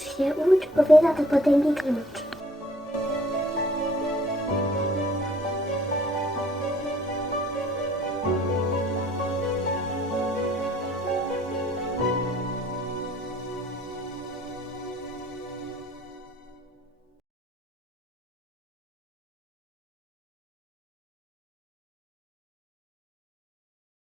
się ucz, powiada to potęgi klucz.